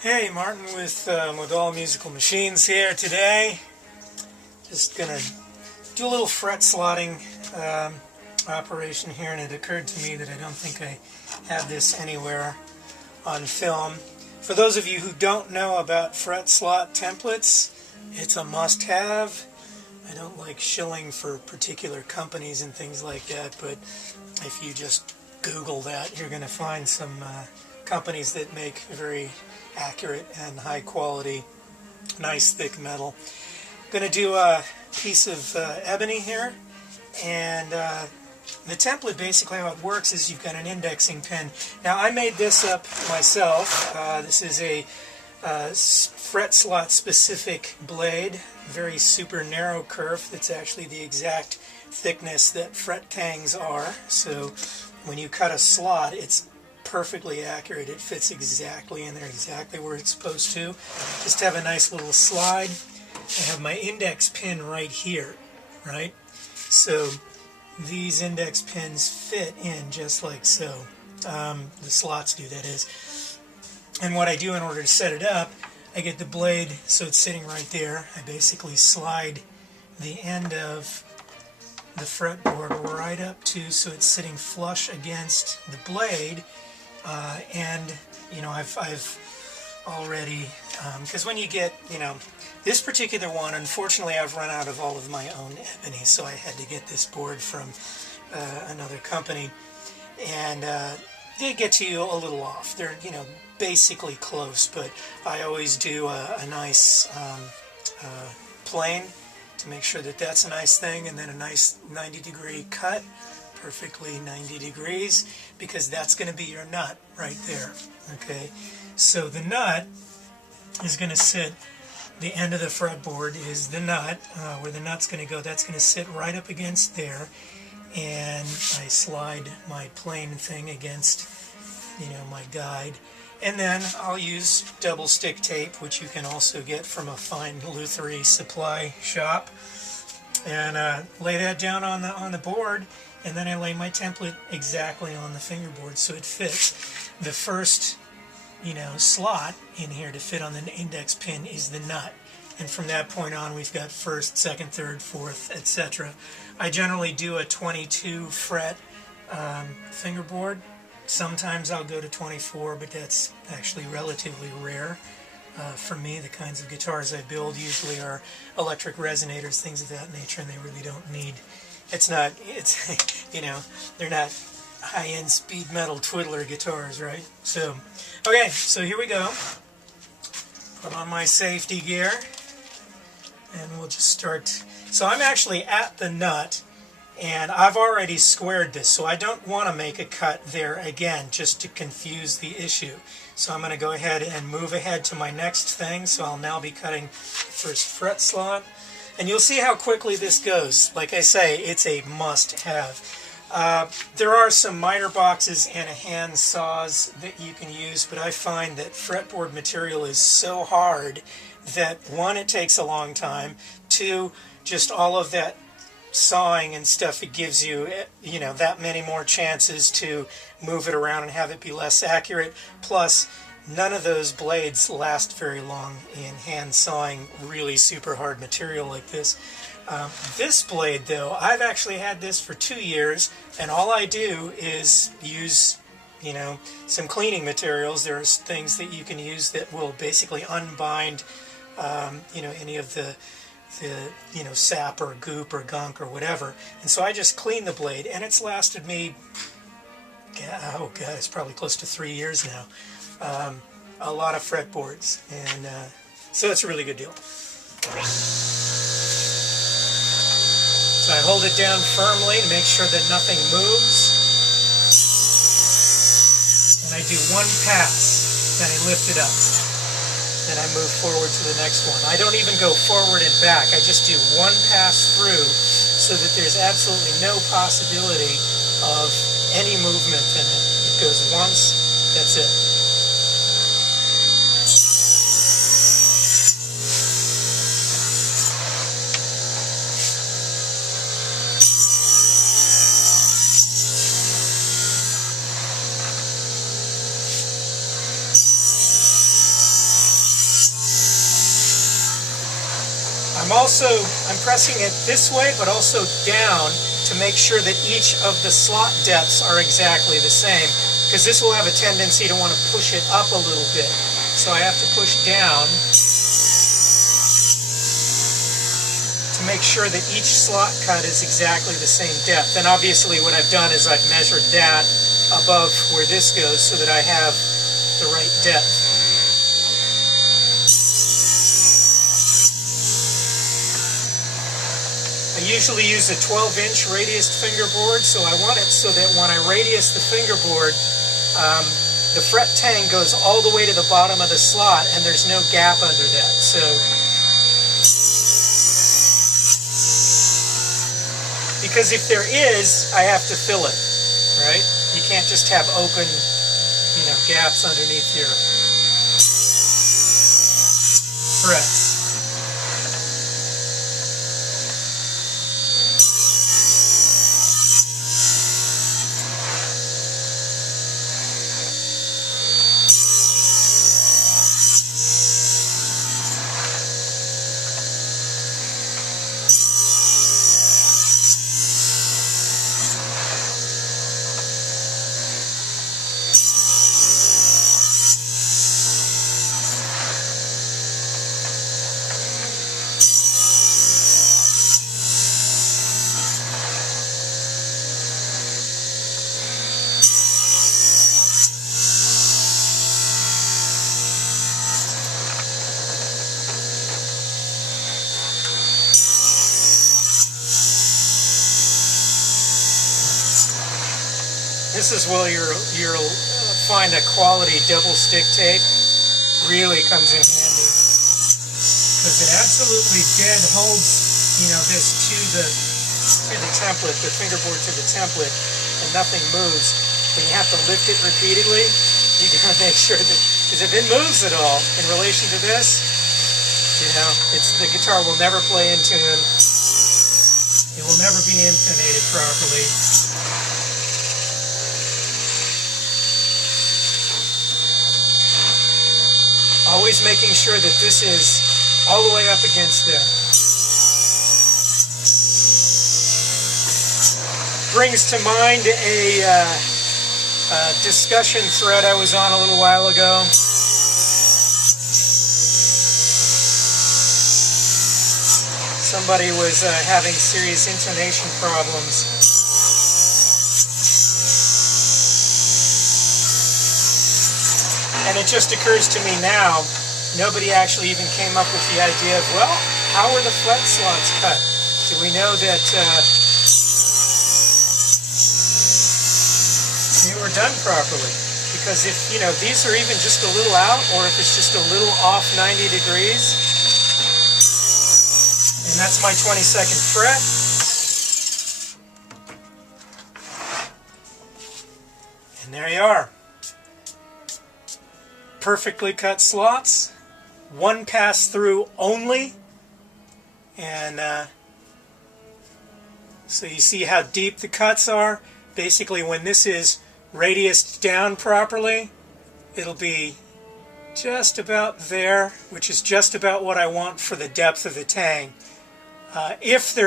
Hey, Martin with Modal Musical Machines here today. Just gonna do a little fret slotting operation here, and it occurred to me that I don't think I have this anywhere on film. For those of you who don't know about fret slot templates, it's a must-have. I don't like shilling for particular companies and things like that, but if you just Google that, you're going to find some companies that make very accurate and high quality, nice thick metal. I'm going to do a piece of ebony here, and the template, basically how it works is you've got an indexing pin. Now I made this up myself. This is a fret slot specific blade, very super narrow kerf that's actually the exact thickness that fret tangs are. So when you cut a slot, it's perfectly accurate. It fits exactly in there, exactly where it's supposed to. Just have a nice little slide. I have my index pin right here, right? So these index pins fit in just like so. The slots do, that is. And what I do in order to set it up, I get the blade so it's sitting right there. I basically slide the end of the fretboard right up to so it's sitting flush against the blade. And you know, I've already, because when you get, you know, this particular one, unfortunately I've run out of all of my own ebony, so I had to get this board from another company, and they get to you a little off. They're, you know, basically close, but I always do a nice plane to make sure that that's a nice thing, and then a nice 90-degree cut, perfectly 90 degrees, because that's going to be your nut right there. Okay, so the nut is going to sit, the end of the fretboard is the nut, where the nut's going to go, that's going to sit right up against there, and I slide my plane thing against, you know, my guide, and then I'll use double stick tape, which you can also get from a fine lutherie supply shop, and lay that down on the board, and then I lay my template exactly on the fingerboard so it fits. The first, you know, slot in here to fit on the index pin is the nut, and from that point on we've got first, second, third, fourth, etc. I generally do a 22 fret fingerboard. Sometimes I'll go to 24, but that's actually relatively rare. For me, the kinds of guitars I build usually are electric resonators, things of that nature, and they really don't need, it's you know, they're not high-end speed metal twiddler guitars, right? So, okay, so here we go. Put on my safety gear, and we'll just start. So I'm actually at the nut, and I've already squared this, so I don't want to make a cut there again just to confuse the issue. So I'm going to go ahead and move ahead to my next thing. So I'll now be cutting the first fret slot, and you'll see how quickly this goes. Like I say, it's a must-have. There are some miter boxes and a hand saws that you can use, but I find that fretboard material is so hard that, one, it takes a long time, two, just all of that sawing and stuff, it gives you, you know, that many more chances to move it around and have it be less accurate. Plus, none of those blades last very long in hand sawing really super hard material like this. This blade, though, I've actually had this for 2 years, and all I do is use, you know, some cleaning materials. There are things that you can use that will basically unbind, you know, any of the you know, sap or goop or gunk or whatever, and so I just clean the blade, and it's lasted me, oh god, it's probably close to 3 years now. A lot of fretboards, and so it's a really good deal. So I hold it down firmly to make sure that nothing moves, and I do one pass, then I lift it up. Then I move forward to the next one. I don't even go forward and back. I just do one pass through so that there's absolutely no possibility of any movement in it. It goes once, that's it. I'm pressing it this way, but also down to make sure that each of the slot depths are exactly the same, because this will have a tendency to want to push it up a little bit. So I have to push down to make sure that each slot cut is exactly the same depth. And obviously what I've done is I've measured that above where this goes so that I have the right depth. I usually use a 12-inch radiused fingerboard, so I want it so that when I radius the fingerboard, the fret tang goes all the way to the bottom of the slot and there's no gap under that. So because if there is, I have to fill it, right? You can't just have open, gaps underneath your frets. This is where you'll find a quality double stick tape really comes in handy, because it absolutely dead holds this to the template, the fingerboard to the template, and nothing moves. When you have to lift it repeatedly, you gotta make sure that, because if it moves at all in relation to this, the guitar will never play in tune. It will never be intonated properly. Always making sure that this is all the way up against there. Brings to mind a discussion thread I was on a little while ago. Somebody was having serious intonation problems. And it just occurs to me now, nobody actually even came up with the idea of, well, how are the fret slots cut? Do we know that they were done properly? Because if, these are even just a little out, or if it's just a little off 90 degrees, and that's my 22nd fret, and there you are. Perfectly cut slots, one pass through only, and so you see how deep the cuts are. Basically, when this is radiused down properly, it'll be just about there, which is just about what I want for the depth of the tang. If there